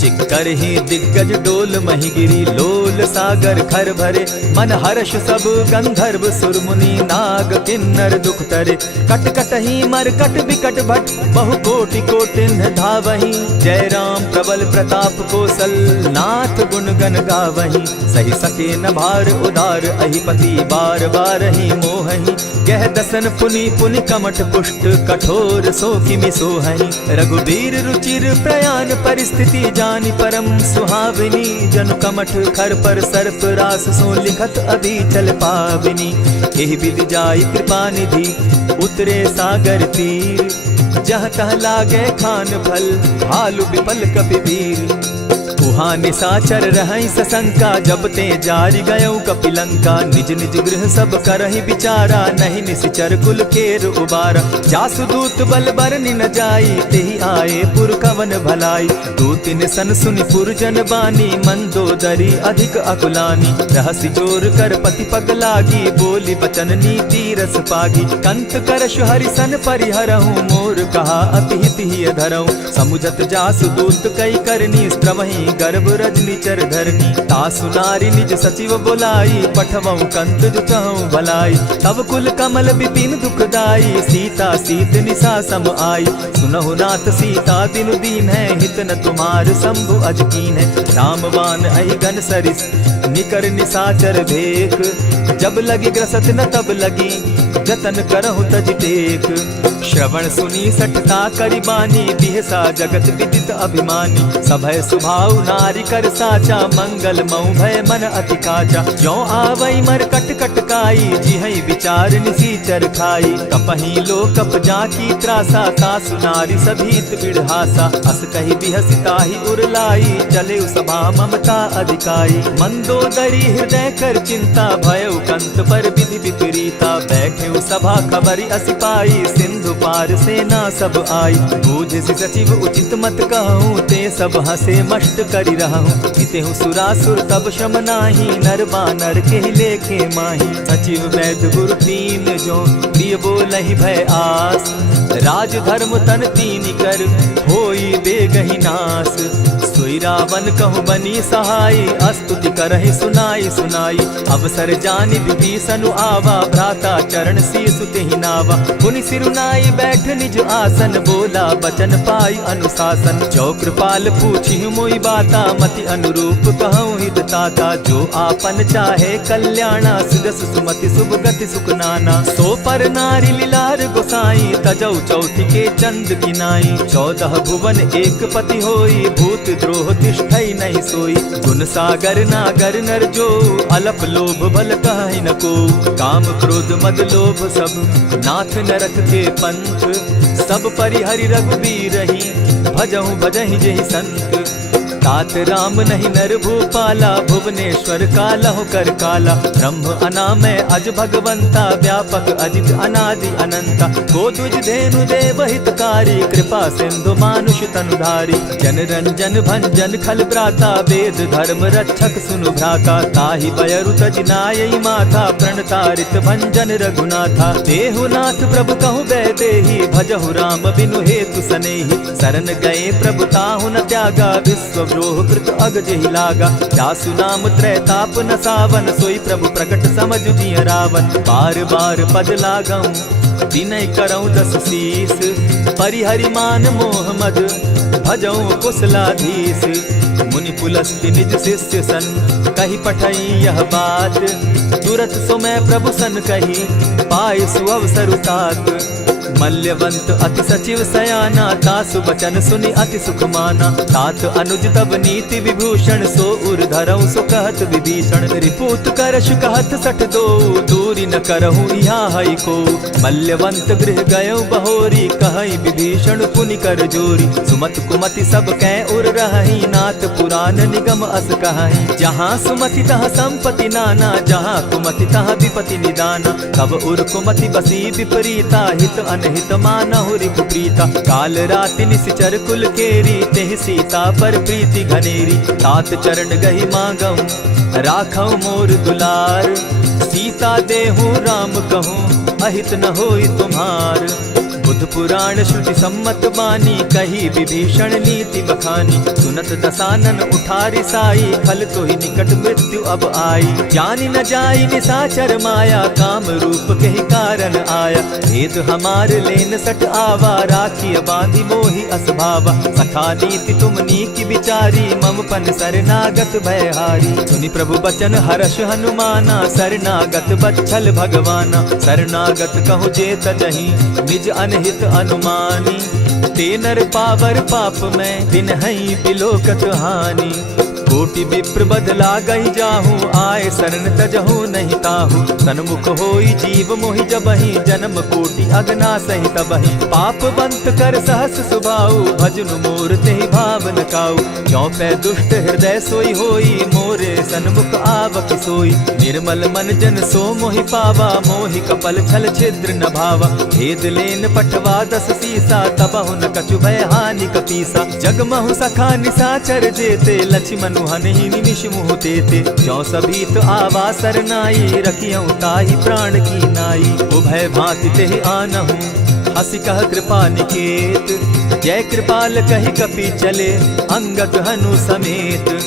चिक्करहि दिग्गज डोल महि गिरी लोल सागर खर भरे। मन हर्ष सब गंधर्व सुर मुनि नाग किन्नर दुख तरे। कट कटहि मरकट बिकट भट बहु कोटि कोटिन धावहि। जय राम प्रबल प्रताप कौशल नाथ गुण गण गावहि। सही सके न भार उदार अहिपति बार बार ही मोहहि। गह दसन पुनि पुनि कमठ पुष्ट कठोर सो किमि सोहहि। रघुबीर रुचिर प्रयाण परिस्थिति जानि परम सुहाविनी। जनु कमठ खर पर सर्प रास सो लिखत अभी चल पाविनी। एहि विधि जाई कृपा निधि उतरे सागर तीर। जह तह लागे खान फल भालु विपल कपि वीर। उह वहाँ निशाचर रहई सशंका, जब ते जारी गयो कपिलंका। निज निज गृह सब करहि विचारा, नहीं निशिचर कुल केर उबारा। जासुदूत बल बरनि न जाई, तेहि आए पुर कवन भलाई। दूतिन सन सुनि पुरजन बानी, मंदोदरी अधिक अकुलानी। रहसि जोर कर पति पग लागी, बोली बचन नीति रस पागी। कंत करश हरिसन परिहरहूँ, मोर कहा अति हित ही धरऊँ। समुझत जासुदूत कई करनी, स्त्रवहि गर्भ रजनी चर धरनी। तासु नारी निज सचिव बोलाई, पठवऊँ कंत जुचहूँ भलाई। तब कुल कमल विपिन दुखदाई, सीता सीत निशा सम आई। सुनहु नाथ सीता दिनु दीन है, हित न तुम्हार शंभु अजकीन है। रामवान अहिगन सरिस निकर निशाचर भेक, जब लगी ग्रसत न तब लगी, जतन करहु तज टेक। श्रवण सुनी सठता करिबानी, बिहसा जगत विदित अभिमानी। सभय सुभाव नारी कर साचा, मंगल मऊ भय मन अति काचा। जो आवई मर कट कट काई, जिहई विचार निसीचर खाई। कपही लो कप जाकी त्रासा, तासु नारी सभीत बिढ़ासा। अस कही बिहसिता ही उरलाई, चले सभा ममता अधिकाई। मंदोदरी हृदय कर चिंता, भयउ कंत पर विधि विपरीता। बैठे सभा खबरी असी पाई, सिंधु पार सेना सब आई। बूझ सचिव उचित मत कहूँ, ते सब हसे मष्ट करि रहूँ। जितेहु सुरासुर तब श्रम नाही, नर बानर के लेखे माही। सचिव वैद्य गुरु तीन जो, प्रिय बोलहि भय आस। राज धर्म तन तीन कर, होई बेगहि नास। सोई रावण कहु बनी सहाई, अस्तुति करहि सुनाई सुनाई। अवसर जानि विभीषण आवा, भ्राता चरण शीसु तेहि नावा। पुनि सिरुनाई बैठ निज आसन, बोला बचन पाई अनुशासन। जो कृपाल पूछि मोई बाता, मति अनुरूप कहूँ हित ताता। जो आपन चाहे कल्याणा, सिदस सुमति शुभ गति सुख नाना। सो पर नारी लीलार गोसाई, तजौ चौथि के चंद किनाई। 14 भुवन एक पति होई, भूत द्रोह तिष्ठई नहीं सोई। गुण सागर नागर नर जो, अलप लोभ भल कहि न को। काम क्रोध मद लोभ सब, नाथ नरक के पंथ। सब परिहरि रघुबीरहि, भजहु भजहि जेहि संत। तात राम नहीं नर भूपाला, भुवनेश्वर कालहु कर काला। ब्रह्म अनामय अज भगवंता, व्यापक अजित अनादि अनंता। गोद्विज धेनु देव हितकारी, कृपा सिंधु मानुष तनुधारी। जन रंजन भंजन खल भ्राता, वेद धर्म रक्षक सुनु भ्राता। ताहि बयरु तज नायई माथा, प्रणतारित भंजन रघुनाथा। देहुनाथ प्रभु कहु बैदेहि, भजहु राम बिनु हेतु सनेहि। शरण गए प्रभु ताहु न त्यागा, विश्व द्रोह कृत अग जेहि लागा। जासु नाम त्रैताप न सावन, सोई प्रभु प्रकट समझ जिय रावण। बार बार पद लागऊं, विनय करऊं दस शीस। परिहरि मान मोह मद, भजऊं कुशलाधीश। मुनि पुलस्त्य निज शिष्य सन, कही पठई यह बात। तुरत सो मैं प्रभु सन कही, पाए सुअवसर तात। मल्यवंत अति सचिव सयाना, तासु बचन सुनि अति सुख माना। तात अनुज तब नीति विभूषण, सो उर धरऊं सो कहत विभीषण। रिपुत करश कहत सठ दो, दूरी न करहूँ यहाँ हई को। मल्यवंत गृह गयो बहोरी, कहई विभीषण पुनि कर जोरी। सुमत कुमति सब कै उर रहई, नाथ पुराण निगम अस कहई। जहाँ सुमति तहाँ संपत्ति नाना, जहाँ कुमति तहाँ विपति निदाना। तब उर कुमति बसी विपरीता, हित अनहित मानहु रिपु प्रीता। काल राति निशिचर कुल केरी, तेहि सीता पर प्रीति घनेरी। तात चरण गहि मांगऊं, राखऊं मोर दुलार। सीता देहूं राम कहूं, अहित न होई तुम्हार। बुध पुराण श्रुति सम्मत बानी, कही विभीषण नीति बखानी। सुनत दसानन उठारी साई, खल तो ही निकट मृत्यु अब आई। जानी न जाई निशाचर माया, काम रूप के ही कारण आया। भेद हमार लेन सट आवा, राखी बांधी मोहि असभावा। सखा नीति तुम नीति विचारी, मम पन शरणागत भयहारी। सुनि प्रभु बचन हर्ष हनुमाना, शरणागत बच्छल भगवाना। शरणागत कहु जे तजहि, निज अनहित अनुमानी। ते नर पावर पाप में, दिन हई बिलोकत हानि। कोटि विप्र बदला गई जाहूँ, आए शरण तजहू नहीं ताहू। सन्मुख होई जीव मोहि जबहि, जन्म कोटि अगना सही तबहि। पाप बंत कर सहस सुभाऊ, भजनु मोर तेहि भावन काऊ। क्यों पै दुष्ट हृदय सोई होई, मोरे सन्मुख आवक सोई। निर्मल मन जन सो मोहि पावा, मोहि कपल छल छिद्र न भावा। भेद लेन पठवा दस सीसा, तबहु न कछु भय हानि कपीसा। जगमहु सखा निसाचर जेते, लक्ष्मनु हनहि निमिष मुहु तेते। जो सभीत आवा सरनाई, रखियौ ताहि प्राण की नाई। उभय भांति तेहि आनहु, हसी कह कृपा निकेत। जय कृपाल कहि कपि चले, अंगद हनु समेत।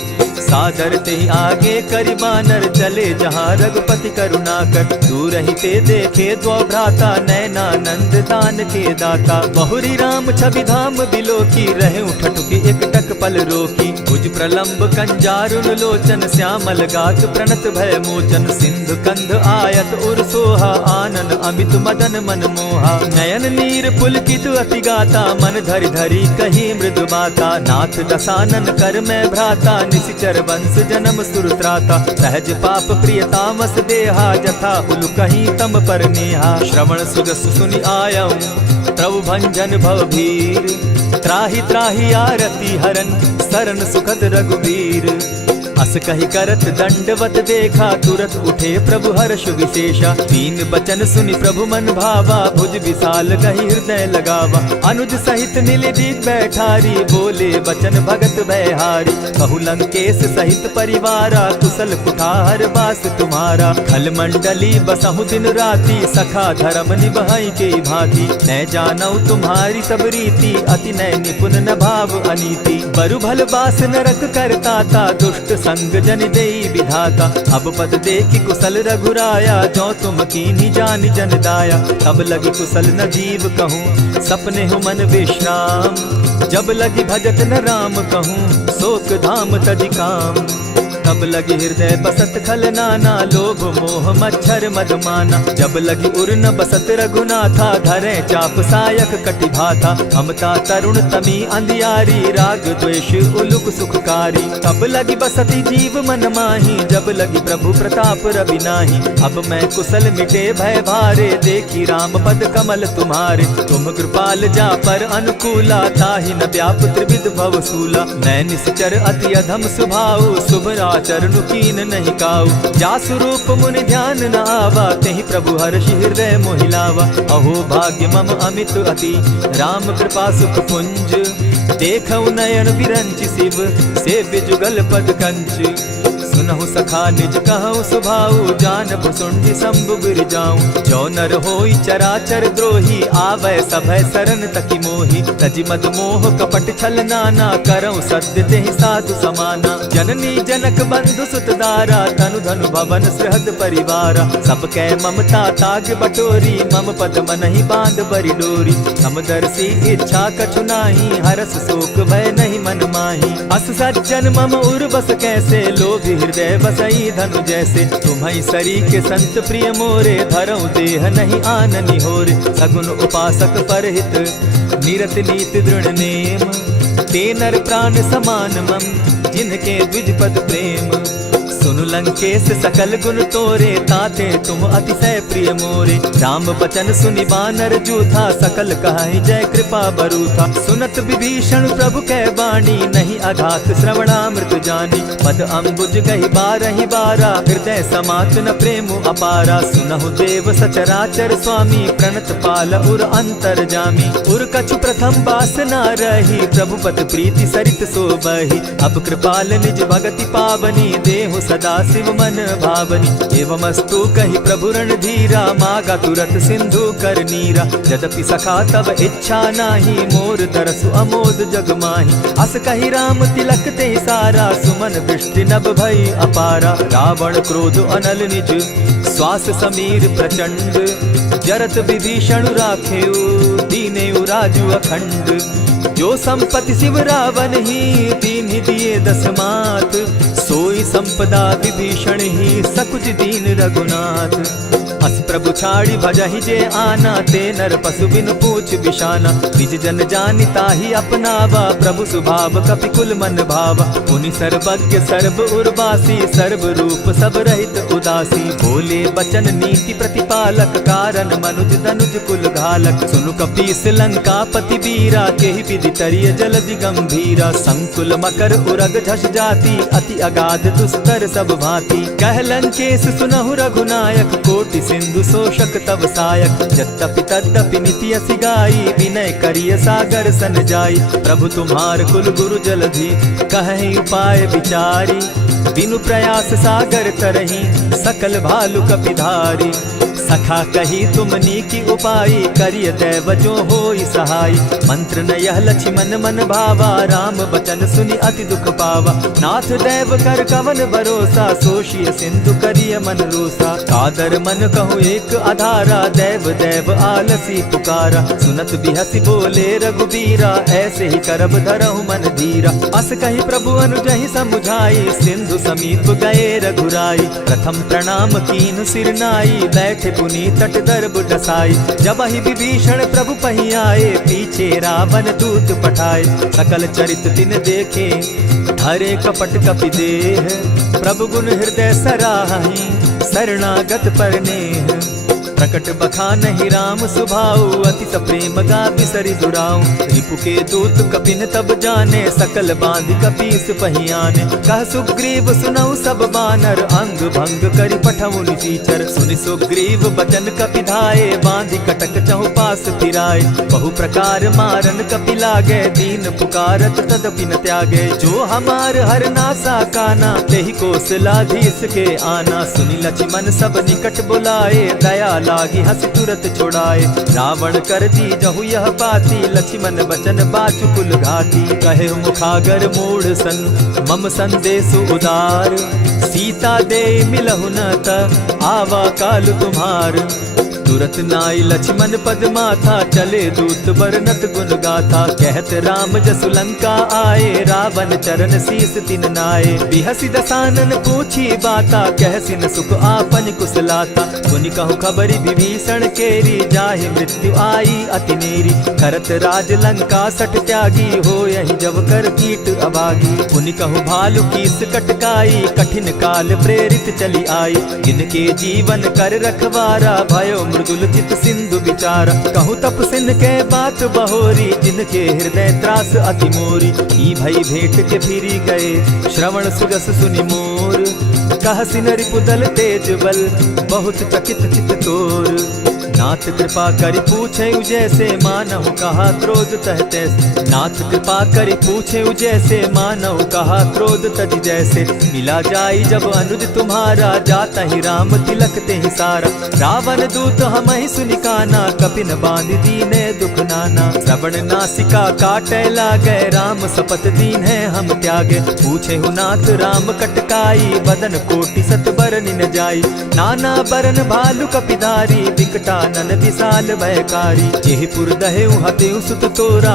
सादर ते आगे करि बानर, चले जहाँ रघुपति करुणाकर। दूर ही ते देखे द्वौ भ्राता, नयनानंद दान के दाता। बहुरी राम छवि धाम बिलोकी, रहे उठटुकी एक टक पल रोकी। भुज प्रलंब कंजारुन लोचन, श्यामल गात प्रणत भय मोचन। सिंधु कंध आयत उर सोहा, आनन अमित मदन मन मोहा। नयन नीर पुलकित अति गाता, मन धरि धरि कही मृदु बाता। नाथ दसानन कर मैं भ्राता, निशिचर वंश जन्म सुरत्राता। सहज पाप प्रियतामस देहा, जथा उलु कहीं तम पर नेहा। श्रवण सुजस सुनि आयऊं, प्रभु भंजन भव भीर। त्राहि त्राहि आरती हरन, सरन सुखद रघुवीर। अस कहि करत दंडवत देखा, तुरत उठे प्रभु हर्ष विशेषा। तीन बचन सुनि प्रभु मन भावा, भुज विशाल कहि हृदय लगावा। अनुज सहित नीलदीप बैठारी, बोले बचन भगत भयहारी। कहु लंकेश सहित परिवारा, कुशल कुठार बास तुम्हारा। खल मंडली बसहु दिन राति, सखा धर्म निभाई के भांति। न जानऊ तुम्हारी सब रीति, अति नय निपुण न भाव अनीति। बरु भल बास नरक करताता, दुष्ट संग जन देई विधाता। अब पद देखि कुशल रघुराया, जो तुम कीन्ही जानि जन दाया। तब लगी कुशल न जीव कहूँ, सपने हो मन विश्राम। जब लगी भजत न राम कहूँ, शोक धाम तजि काम। तब लगी हृदय बसत खल नाना, लोभ मोह मच्छर मदमाना। जब लगी उर न बसत रघुनाथा, धरे चाप सायक कटि भाता। ममता तरुण तमी अंधियारी, राग द्वेष उलुक सुखकारी। तब लगी बसती जीव मन माही, जब लगी प्रभु प्रताप रवि नाही। अब मैं कुशल मिटे भय भारे, देखी राम पद कमल तुम्हारे। तुम कृपाल जा पर अनुकूला, ताहि न व्याप त्रिविध भव सूला। मैं निश्चर अति अधम स्वभाव, शुभ चरणु कीन नहीं काऊ। जासु रूप मुनि ध्यान न आवा, तेहि प्रभु हर्षि हृदय मोहिलावा। अहो भाग्य मम अमित अति, राम कृपा सुख पुंज। देखऊ नयन विरंचि शिव, सेव्य जुगल पद कंच। सुनहु सखा निज कहु सुभाऊ, जानब सुंडि शंभु गिर जाऊं। जो नर होई चराचर द्रोही, आवै सभय सरन तकी मोही। तजि मद मोह कपट छल नाना, करऊं सत्य तेहि साधु समाना। जननी जनक बंधु सुत दारा, तनु धनु भवन सृहद परिवारा। सब कै ममता ताग बटोरी, मम पद मनहि बांध बरि डोरी। समदर्शी इच्छा कछु नाही, हरस शोक भय नहीं मन माही। अस सज्जन मम उर बस कैसे, लोभी हृदय बसई धनु जैसे। तुम्हारी सरी के संत प्रिय मोरे, धरऊं देह नहीं आननि होरे। सगुन उपासक परहित, निरत नीति दृढ़ नेम। ते नर प्राण समान मम, जिनके द्विज पद प्रेम। सुनु लंकेश सकल गुण तोरे, ताते तुम अतिशय प्रिय मोरे। राम बचन सुनि बानर जूथा, सकल कहाहि जय कृपा बरूथा। सुनत विभीषण प्रभु कै बाणी, नहीं अघात श्रवणामृत जानी। पद अम्बुज गहि बारहि बारा, हृदय समात न प्रेम अपारा। सुनहु देव सचराचर स्वामी, प्रणत पाल उर अंतर जामी। उर कछु प्रथम बास न रही, प्रभु पद प्रीति सरित सोबहि। अब कृपाल निज भगति पावनी, देहु सदा शिव मन भावनी। एवमस्तु कहि प्रभु रणधीरा, मागा तुरत सिंधु कर नीरा। यद्यपि सखा तब इच्छा नाही, मोर तरसु अमोद जग माही। अस कहि राम तिलक ते सारा, सुमन दृष्टि नभ भई अपारा। रावण क्रोध अनल निज, श्वास समीर प्रचंड। जरत विभीषण राखेउ, दीनेउ राजु अखंड। जो संपत्ति शिव रावण ही, दीन्हि दिए दस मात। सोई संपदा विभीषण ही, सकुच दीन रघुनाथ। हस प्रभु छाड़ी भजहि जे आना, ते नर पशु बिनु पूछ बिशाना। निज जन जानि ताहि अपनावा, प्रभु स्वभाव कपि कुल मन भावा। मुनि सर्वज्ञ सर्व उर्वासी, सर्व रूप सब रहित उदासी। बोले बचन नीति प्रतिपालक, कारण मनुज धनुज कुल घालक। सुनु कपीस लंकापति वीरा, केहि विधि तरिय जलधि गंभीरा। संकुल मकर उरग झष जाति, अति अगाध दुस्तर सब भांति। कह लंकेश सुनहु रघुनायक, कोटि सिंधु शोषक तव सायक। यद्यपि तद्यपि निति असि गाई, विनय करिय सागर सन जाई। प्रभु तुम्हार कुल गुरु जलधि, कहि उपाय विचारी। बिनु प्रयास सागर तरही, सकल भालु कपिधारी। सखा कही तुमनी की उपाई, करिय दैव जो होई सहाय। मंत्र न यह लक्ष्मण मन भावा, राम बचन सुनि अति दुख पावा। नाथ दैव कर कवन भरोसा, सोषिय सिंधु करिय मन रोसा। कादर मन कहूँ एक आधारा, दैव दैव आलसी पुकारा। सुनत बिहसी बोले रघुबीरा, ऐसे ही करब धरहु मन धीरा। अस कही प्रभु अनुजहि समुझाई, सिंधु समीप गए रघुराई। प्रथम प्रणाम कीन सिर नाई, बैठे पुनि तट दर्ब डसाई। जब ही विभीषण प्रभु पही आए, पीछे रावण दूत पठाए। सकल चरित तिन देखे, धरे कपट कपि देह। प्रभु गुण हृदय सराहि, शरणागत पर नेह। प्रकट बखानहि राम सुभाऊ, अति प्रेम गा बिसरि दुराऊ। रिपु के दूत कपिन तब जाने, सकल बांधि कपीस पहियाने। कह सुग्रीव सुनऊ सब बानर, अंग भंग करि पठऊ निचीचर। सुनि सुग्रीव बचन कपि धाये, बांधि कटक चहु पास फिराए। बहु प्रकार मारन कपि लागे, दीन पुकारत तदपि न त्यागे। जो हमार हर नासा काना, तेहि कौशलाधीश के आना। सुनि लक्ष्मण सब निकट बुलाए, दया लागी हंस तुरत छुड़ाए। रावण कर दी जहु यह पाती, लक्ष्मण बचन बाचु कुल घाती। कहे मुखागर मूढ़ सन, मम संदेश उदार। सीता दे मिलहु न त, आवा काल तुम्हार। तुरत नाई लक्ष्मण पद माथा, चले दूत बरनत गुण गाथा। कहत राम जसु लंका आए, रावण चरण शीस तिन नाए। बिहसी दसानन पूछी बाता, कहसिन सुख आपन कुशलाता। सुनि कहु खबरी विभीषण केरी, जाहि मृत्यु आई अति नेरी। करत राज लंका सठ त्यागी, हो यही जब कर कीट अभागी। पुनि कहु भालु कीस कटकाई, कठिन काल प्रेरित चली आई। जिनके जीवन कर रखवारा, भयो मृदुल चित सिंधु विचारा। कहु तपसिन के बात बहोरी, जिनके हृदय त्रास अति मोरी। ई भई भेंट के फिरी गए, श्रवण सुजस सुनि मोर। कहसिन रिपुदल तेज बल, बहुत चकित चित तोर। नाथ कृपा करि पूछे जैसे, मानहु कहा क्रोध तह तैसे। नाथ कृपा करि पूछे जैसे, मानहु कहा क्रोध तज जैसे। मिला जाई जब अनुज तुम्हारा, जाता ही राम तिलक ते ही सारा। रावण दूत हमहि सुनि काना, कपिन बांधि दीने दुख नाना। श्रवण नासिका काटे लागे, राम सपत दीन है हम त्यागे। पूछे हु नाथ राम कटकाई, बदन कोटि सत बरन न जाई। नाना बरन भालु कपिधारी, विकटा नन विशाल भयकारी। जेहि पुर दहेउ हतेउ सुत तोरा,